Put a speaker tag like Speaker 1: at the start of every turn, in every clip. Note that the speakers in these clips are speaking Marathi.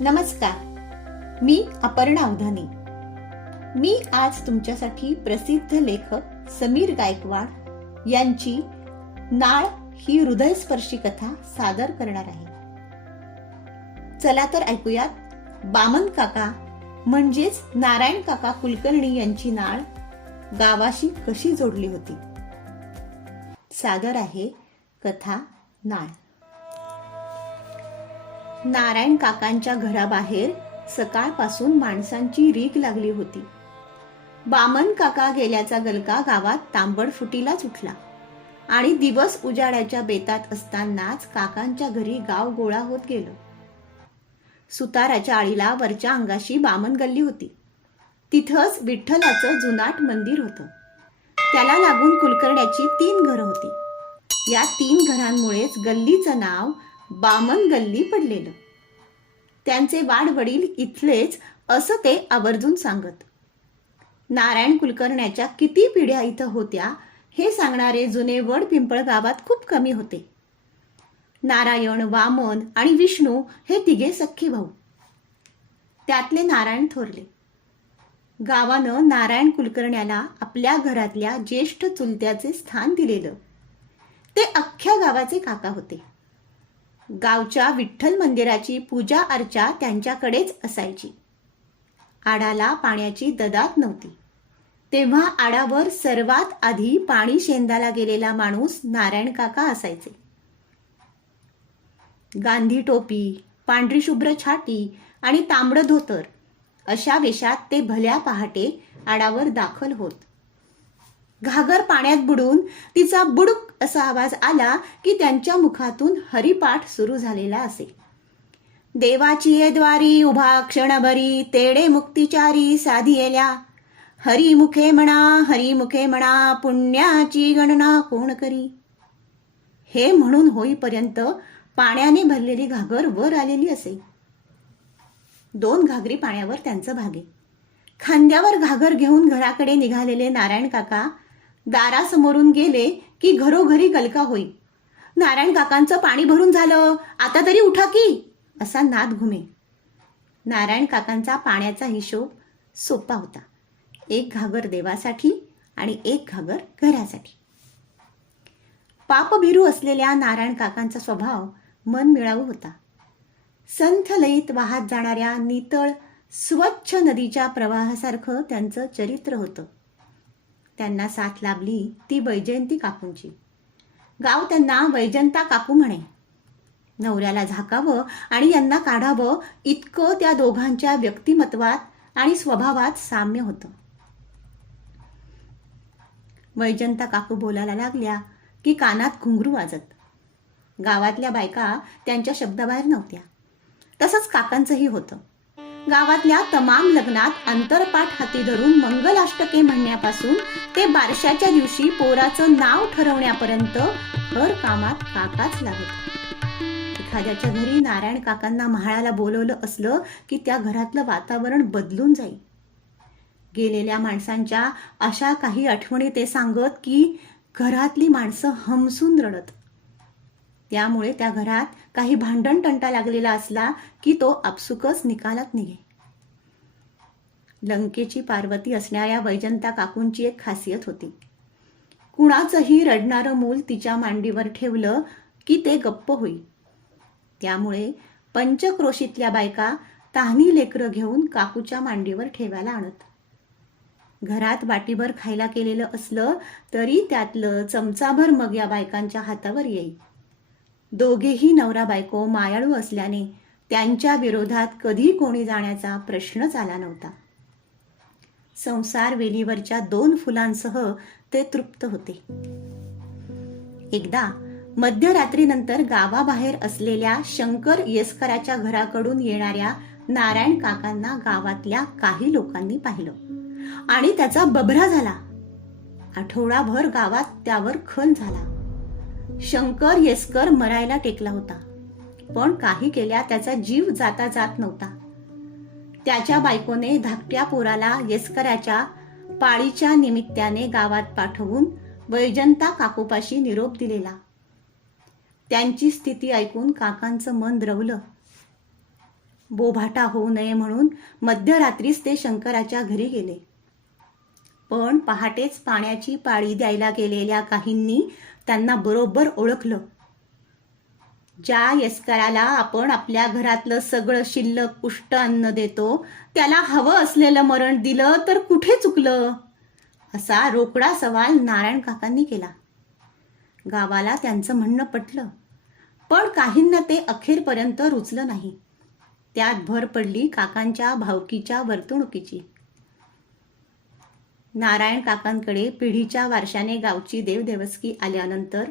Speaker 1: नमस्कार मी अपर्णा अवधानी मी आज तुमच्यासाठी प्रसिद्ध लेखक समीर गायकवाड यांची नाळ ही हृदयस्पर्शी कथा सादर करणार आहे. चला तर ऐकूयात बामन काका म्हणजेच नारायण काका कुलकर्णी यांची नाळ गावाशी कशी जोडली होती. सादर आहे कथा नाळ. नारायण काकांच्या घराबाहेर सकाळपासून माणसांची रीक लागली होती. बामन काका गेल्याचा गलका गावात तांबड फुटीलाच उठला आणि दिवस उजाड्याच्या बेतात असतानाच काकांच्या घरी गाव गोळा होत गेलं. सुताराच्या आळीला वरच्या अंगाशी बामन गल्ली होती. तिथंच विठ्ठलाचं जुनाट मंदिर होतं. त्याला लागून कुलकर्ण्याची तीन घरं होती. या तीन घरांमुळेच गल्लीचं नाव बामन गल्ली पडलेलं. त्यांचे वाडवडील इथलेच असं ते आवर्जून सांगत. नारायण कुलकर्ण्याच्या किती पिढ्या इथं होत्या हे सांगणारे जुने वड पिंपळ गावात खूप कमी होते. नारायण वामन आणि विष्णू हे तिघे सख्खे भाऊ. त्यातले नारायण थोरले. गावानं नारायण कुलकर्ण्याला आपल्या घरातल्या ज्येष्ठ चुलत्याचे स्थान दिलेलं. ते अख्ख्या गावाचे काका होते. गावच्या विठ्ठल मंदिराची पूजा अर्चा त्यांच्याकडेच असायची. आडाला पाण्याची ददात नव्हती. तेव्हा आडावर सर्वात आधी पाणी शेंदाला गेलेला माणूस नारायण काका असायचे. गांधी टोपी पांढरी शुभ्र छाटी आणि तांबडं धोतर अशा वेशात ते भल्या पहाटे आडावर दाखल होत. घागर पाण्यात बुडून तिचा बुडूक असा आवाज आला की त्यांच्या मुखातून हरिपाठ सुरू झालेला असे. देवाची द्वारी उभा क्षणभरी तेडे मुक्तिचारी साधी येल्या हरिमुखे म्हणा हरिमुखे म्हणा पुण्याची गणना कोण करी? हे म्हणून होईपर्यंत पाण्याने भरलेली घागर वर आलेली असे. दोन घागरी पाण्यावर त्यांचं भागे. खांद्यावर घागर घेऊन घराकडे निघालेले नारायण काका दारासमोरून गेले की घरोघरी गलका होई. नारायण काकांचं पाणी भरून झालं. आता तरी उठा की असा नाद घुमे. नारायण काकांचा पाण्याचा हिशोब सोपा होता. एक घागर देवासाठी आणि एक घागर घरासाठी. पापभिरू असलेल्या नारायण काकांचा स्वभाव मन मिळावू होता. संथ लयीत वाहत जाणाऱ्या नितळ स्वच्छ नदीच्या प्रवाहासारखं त्यांचं चरित्र होतं. त्यांना साथ लाभली ती वैजयंती काकूंची. गाव त्यांना वैजंता काकू म्हणे. नवऱ्याला झाकावं आणि यांना काढावं इतकं त्या दोघांच्या व्यक्तिमत्वात आणि स्वभावात साम्य होतं. वैजंता काकू बोलायला लागल्या की कानात घुंगरू वाजत. गावातल्या बायका त्यांच्या शब्दाबाहेर नव्हत्या. तसंच काकांचंही होतं. गावातल्या तमाम लग्नात अंतरपाठ हाती धरून मंगलाष्टके म्हणण्यापासून ते बारशाच्या दिवशी पोराचं नाव ठरवण्यापर्यंत हर कामात काकाच लागत. एखाद्याच्या घरी नारायण काकांना म्हाळाला बोलवलं असलं की त्या घरातलं वातावरण बदलून जाईल. गेलेल्या माणसांच्या अशा काही आठवणी ते सांगत की घरातली माणसं हमसून रडत. त्यामुळे त्या घरात काही भांडण टंटा लागलेला असला की तो आपसुकच निकालात निघे. लंकेची पार्वती असणाऱ्या वैजंता काकूंची एक खासियत होती. कुणाचंही रडणारं मूल तिच्या मांडीवर ठेवलं की ते गप्प होईल. त्यामुळे पंचक्रोशीतल्या बायका ताहनी लेकरं घेऊन काकूच्या मांडीवर ठेवायला आणत. घरात वाटीभर खायला केलेलं असलं तरी त्यातलं चमचाभर मग या बायकांच्या हातावर येईल. दोघेही नवरा बायको मायाळू असल्याने त्यांच्या विरोधात कधी कोणी जाण्याचा प्रश्नच आला नव्हता. संसार वेलीवरच्या दोन फुलांसह ते तृप्त होते. एकदा मध्यरात्रीनंतर गावाबाहेर असलेल्या शंकर येसकराच्या घराकडून येणाऱ्या नारायण काकांना गावातल्या काही लोकांनी पाहिलं आणि त्याचा बभरा झाला. आठवडाभर गावात त्यावर खल झाला. शंकर येसकर मरायला टेकला होता. पण काही केल्या त्याचा जीव जाता जात नव्हता. त्याच्या बायकोने धाकट्या पोराला येसकराच्या पाळीच्या निमित्ताने गावात पाठवून वैजंता काकूपाशी निरोप दिलेला. त्यांची स्थिती ऐकून काकांचं मन द्रवलं. बोभाटा होऊ नये म्हणून मध्यरात्रीच ते शंकराच्या घरी गेले. पण पहाटेच पाण्याची पाळी द्यायला गेलेल्या काहींनी त्यांना बरोबर ओळखलं. ज्या यस्कराला आपण आपल्या घरातलं सगळं शिल्लक पुष्ट अन्न देतो त्याला हवं असलेलं मरण दिलं तर कुठे चुकलं? असा रोकडा सवाल नारायण काकांनी केला. गावाला त्यांचं म्हणणं पटलं. पण काहींना ते अखेरपर्यंत रुचलं नाही. त्यात भर पडली काकांच्या भावकीच्या वर्तणुकीची. नारायण काकांकडे पिढीच्या वारशाने गावची देवदेवस्की आल्यानंतर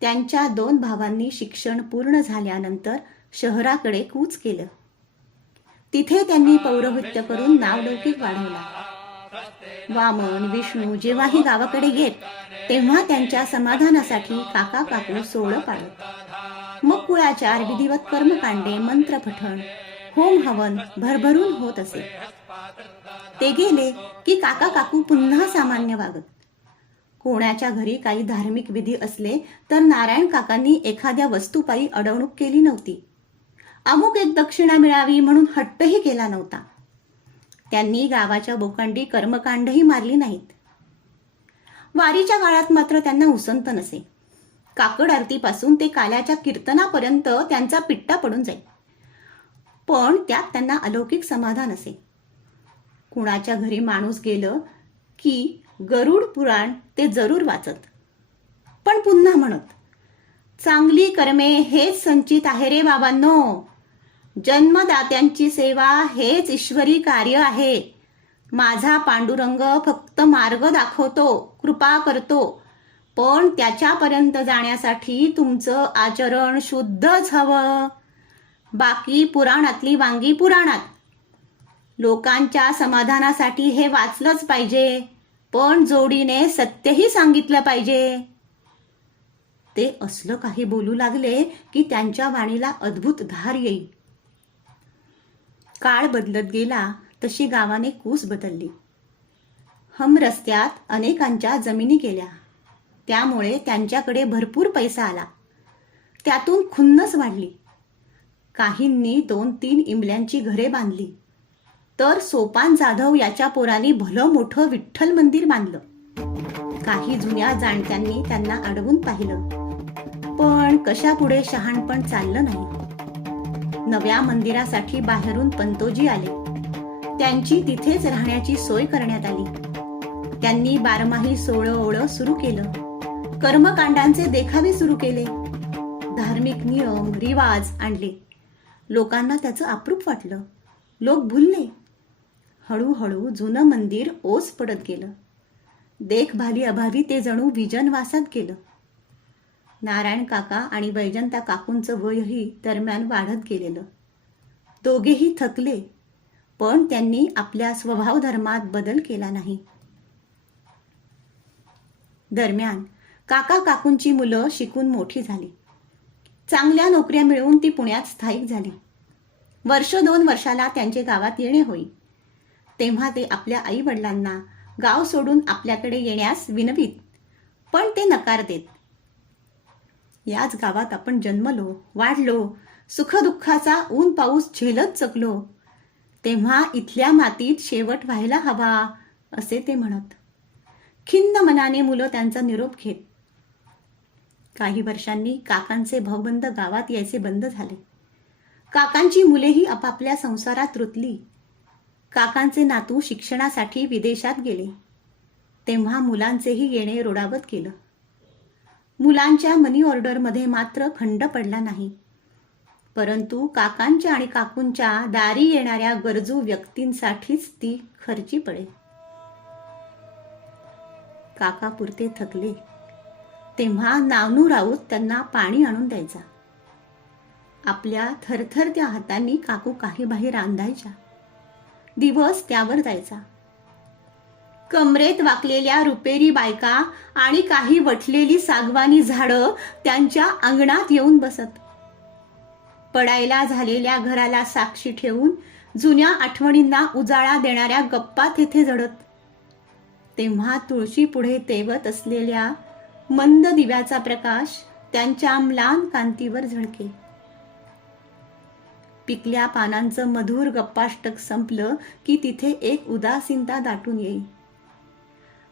Speaker 1: त्यांच्या दोन भावांनी शिक्षण पूर्ण झाल्यानंतर शहराकडे कूच केलं. तिथे त्यांनी पौरोहित्य करून नावलौकिक वाढवला. वामन विष्णू जेव्हाही गावाकडे येत तेव्हा त्यांच्या समाधानासाठी काका काकू सोळं पाळत मग कुळाचार विधिवत कर्मकांडे मंत्रपठण होम हवन भरभरून होत असे. ते गेले की काका काकू पुन्हा सामान्य वागत. कोणाच्या घरी काही धार्मिक विधी असले तर नारायण काकांनी एखाद्या वस्तूपायी अडवणूक केली नव्हती. अमुक एक दक्षिणा मिळावी म्हणून हट्टही केला नव्हता. त्यांनी गावाच्या बोकांडी कर्मकांडही मारली नाहीत. वारीच्या काळात मात्र त्यांना उसंत नसे. काकड आरतीपासून ते काल्याच्या कीर्तनापर्यंत त्यांचा पिट्टा पडून जाई. पण त्यात त्यांना अलौकिक समाधान असे. कुणाच्या घरी माणूस गेलं की गरुड पुराण ते जरूर वाचत. पण पुन्हा म्हणत चांगली कर्मे हेच संचित आहे रे बाबांनो. जन्मदात्यांची सेवा हेच ईश्वरी कार्य आहे. माझा पांडुरंग फक्त मार्ग दाखवतो कृपा करतो. पण त्याच्यापर्यंत जाण्यासाठी तुमचं आचरण शुद्धच हवं. बाकी पुराणातली वांगी पुराणात. लोकांच्या समाधानासाठी हे वाचलंच पाहिजे. पण जोडीने सत्यही सांगितलं पाहिजे. ते असलं काही बोलू लागले की त्यांच्या वाणीला अद्भुत धार येईल. काळ बदलत गेला तशी गावाने कूस बदलली. हम रस्त्यात अनेकांच्या जमिनी गेल्या. त्यामुळे त्यांच्याकडे भरपूर पैसा आला. त्यातून खुन्नस वाढली. काहींनी दोन तीन इमल्यांची घरे बांधली. तर सोपान जाधव याच्या पोरांनी भलं मोठं विठ्ठल मंदिर बांधलं. काही जुन्या जाणत्यांनी त्यांना अडवून पाहिलं. पण कशापुढे शहाणपण चाललं नाही. नव्या मंदिरासाठी बाहेरून पंतोजी आले. त्यांची तिथेच राहण्याची सोय करण्यात आली. त्यांनी बारमाही सोळं ओळं सुरू केलं. कर्मकांडांचे देखावे सुरू केले. धार्मिक नियम रिवाज आणले. लोकांना त्याचं अप्रूप वाटलं. लोक भुलले. हळूहळू जुनं मंदिर ओस पडत गेलं. देखभाली अभावी ते जणू विजनवासात गेलं. नारायण काका आणि वैजंता काकूंचं वयही दरम्यान वाढत गेलेलं. दोघेही थकले पण त्यांनी आपल्या स्वभाव धर्मात बदल केला नाही. दरम्यान काका काकूंची मुलं शिकून मोठी झाली. चांगल्या नोकऱ्या मिळवून ती पुण्यात स्थायिक झाली. वर्ष दोन वर्षाला त्यांचे गावात येणे होई. तेव्हा ते आपल्या आई वडिलांना गाव सोडून आपल्याकडे येण्यास विनवीत पण ते नकार देत. याच गावात आपण जन्मलो वाढलो सुखदुःखाचा ऊन पाऊस झेलत चकलो तेव्हा इथल्या मातीत शेवट व्हायला हवा असे ते म्हणत. खिन्न मनाने मुलं त्यांचा निरोप घेत. काही वर्षांनी काकांचे भाऊबंद गावात यायचे बंद झाले. काकांची मुलेही आपापल्या संसारात रुतली. काकांचे नातू शिक्षणासाठी विदेशात गेले. तेव्हा मुलांचेही येणे रोडावत केलं मुलांच्या मनी ऑर्डरमध्ये मात्र खंड पडला नाही. परंतु काकांच्या आणि काकूंच्या दारी येणाऱ्या गरजू व्यक्तींसाठीच ती खर्ची पडे काका पुरते थकले. तेव्हा नावनू राऊत त्यांना पाणी आणून द्यायचा. आपल्या थरथरत्या हातांनी काकू काही बाहेर रांधायच्या दिवस त्यावर जायचा. कमरेत वाकलेल्या रुपेरी बायका आणि काही वटलेली सागवानी झाडं त्यांच्या अंगणात येऊन बसत. पडायला झालेल्या घराला साक्षी ठेवून जुन्या आठवणींना उजाळा देणाऱ्या गप्पा तेथे झडत. तेव्हा तुळशी पुढे तेवत असलेल्या मंद दिव्याचा प्रकाश त्यांच्या म्लान कांतीवर झळके. पिकल्या पानांचं मधुर गप्पाष्टक संपलं की तिथे एक उदासीनता दाटून येई.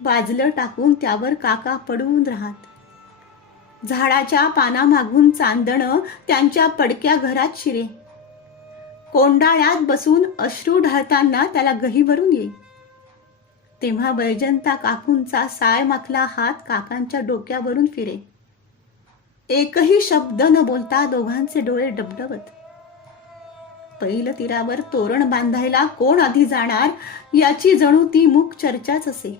Speaker 1: बाजलं टाकून त्यावर काका पडून राहत. झाडाच्या पानामागून चांदणं त्यांच्या पडक्या घरात शिरे. कोंडाळ्यात बसून अश्रू ढाळताना त्याला गहीवरून येई. तेव्हा वैजंता काकूंचा साय माखला हात काकांच्या डोक्यावरून फिरे. एकही शब्द न बोलता दोघांचे डोळे डबडबत पैल तीरावर तोरण बांधायला कोण आधी जाणार याची जणू ती मुख चर्चाच असे.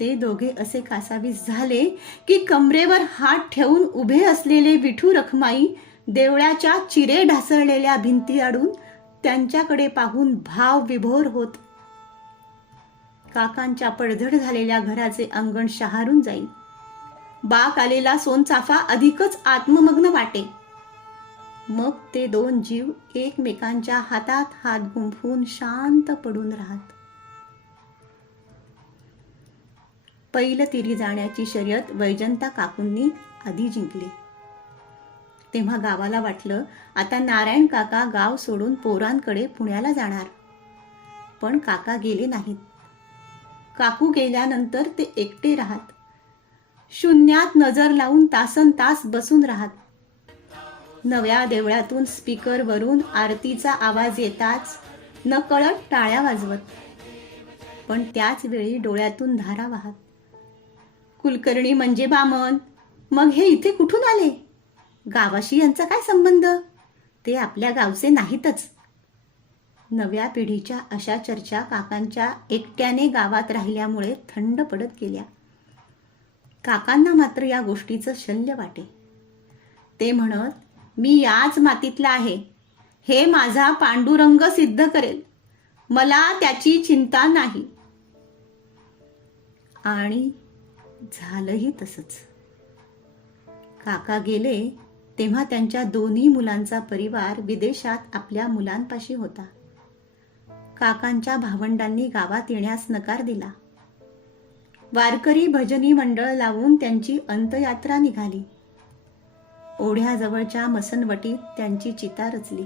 Speaker 1: ते दोघे असे कासावीस झाले की कमरेवर हात ठेवून उभे असलेले विठू रखमाई देवळाच्या चिरे ढासळलेल्या भिंती आडून त्यांच्याकडे पाहून भाव विभोर होत. काकांच्या पडझड झालेल्या घराचे अंगण शहारून जाई. बाक आलेला सोनचाफा अधिकच आत्ममग्न वाटे. मग ते दोन जीव एकमेकांच्या हातात हात गुंफून शांत पडून राहत. पहिलं तिरी जाण्याची शर्यत वैजंता काकूंनी आधी जिंकली. तेव्हा गावाला वाटलं आता नारायण काका गाव सोडून पोरांकडे पुण्याला जाणार. पण काका गेले नाहीत. काकू गेल्यानंतर ते एकटे राहत. शून्यात नजर लावून तासन तास बसून राहत. नव्या देवळातून स्पीकरवरून आरतीचा आवाज येताच नकळत टाळ्या वाजवत. पण त्याच वेळी डोळ्यातून धारा वाहत. कुलकर्णी म्हणजे बामन मग हे इथे कुठून आले? गावाशी यांचा काय संबंध? ते आपल्या गावचे नाहीतच. नव्या पिढीच्या अशा चर्चा काकांच्या एकट्याने गावात राहिल्यामुळे थंड पडत गेल्या. काकांना मात्र या गोष्टीचं शल्य वाटे. ते म्हणत मी याच मातीतला आहे. हे माझा पांडुरंग सिद्ध करेल. मला त्याची चिंता नाही. आणि झालंही तसंच. काका गेले तेव्हा त्यांच्या दोन्ही मुलांचा परिवार विदेशात आपल्या मुलांपाशी होता. काकांच्या भावंडांनी गावात येण्यास नकार दिला. वारकरी भजनी मंडळ लावून त्यांची अंतयात्रा निघाली. ओढ्याजवळच्या मसनवटीत त्यांची चिता रचली.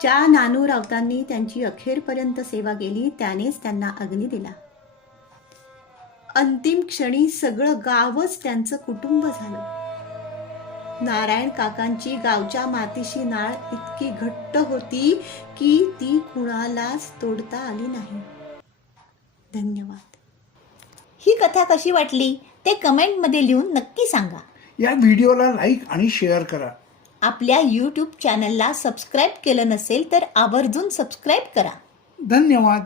Speaker 1: ज्या नानू राऊतांनी त्यांची अखेरपर्यंत सेवा केली त्यानेच त्यांना अग्नी दिला. अंतिम क्षणी सगळं गावच त्यांचं कुटुंब झालं. नारायण काकांची गावच्या मातीशी नाळ इतकी घट्ट होती की ती कुणालाच तोडता आली नाही. धन्यवाद.
Speaker 2: ही कथा कशी वाटली ते कमेंटमध्ये लिहून नक्की सांगा.
Speaker 3: या व्हिडिओला लाईक आणि शेअर करा.
Speaker 2: आपल्या यूट्यूब चॅनलला सबस्क्राईब केलं नसेल तर आवर्जून सबस्क्राईब करा.
Speaker 3: धन्यवाद.